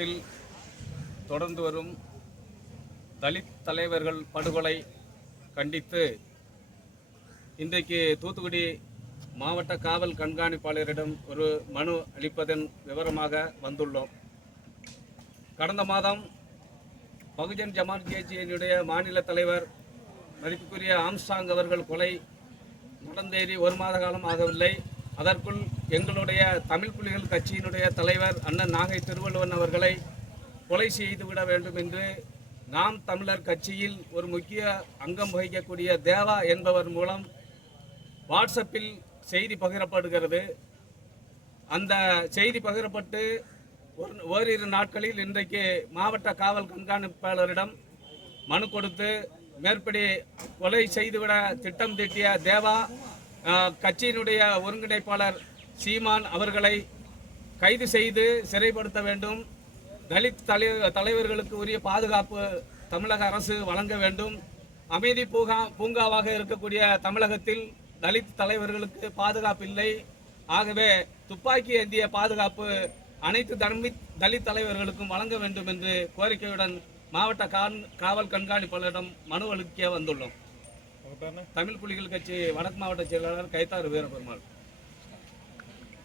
மாவட்டத்தில் தொடர்ந்து வரும் தலித் தலைவர்கள் படுகொலை கண்டித்து இன்றைக்கு தூத்துக்குடி மாவட்ட காவல் கண்காணிப்பாளரிடம் ஒரு மனு அளிப்பதன் விவரமாக வந்துள்ளோம். கடந்த மாதம் பகுஜன் சமாஜ் கட்சியினுடைய மாநில தலைவர் மதிப்புக்குரிய ஆம்ஸ்ட்ராங் அவர்கள் கொலை நடந்தேறி ஒரு மாத காலம் ஆகவில்லை. அதற்குள் எங்களுடைய தமிழ் புலிகள் கட்சியினுடைய தலைவர் அண்ணன் நாகை திருவள்ளுவன் அவர்களை கொலை செய்துவிட வேண்டும் என்று நாம் தமிழர் கட்சியில் ஒரு முக்கிய அங்கம் வகிக்கக்கூடிய தேவா என்பவர் மூலம் வாட்ஸ்அப்பில் செய்தி பகிரப்படுகிறது. அந்த செய்தி பகிரப்பட்டு ஓரிரு நாட்களில் இன்றைக்கு மாவட்ட காவல் கண்காணிப்பாளரிடம் மனு கொடுத்து மேற்படி கொலை செய்துவிட திட்டம் தீட்டிய தேவா கட்சியினுடைய ஒருங்கிணைப்பாளர் சீமான் அவர்களை கைது செய்து சிறைப்படுத்த வேண்டும். தலித் தலைவர்களுக்கு உரிய பாதுகாப்பு தமிழக அரசு வழங்க வேண்டும். அமைதி பூங்காவாக இருக்கக்கூடிய தமிழகத்தில் தலித் தலைவர்களுக்கு பாதுகாப்பு இல்லை. ஆகவே துப்பாக்கி ஏந்திய பாதுகாப்பு அனைத்து தலித் தலைவர்களுக்கும் வழங்க வேண்டும் என்று கோரிக்கையுடன் மாவட்ட காவல் கண்காணிப்பாளரிடம் மனு அளிக்க வந்துள்ளோம். தமிழ் புலிகள் கட்சி வடக்கு மாவட்ட செயலாளர் கைத்தாறு வீரபெருமாள்.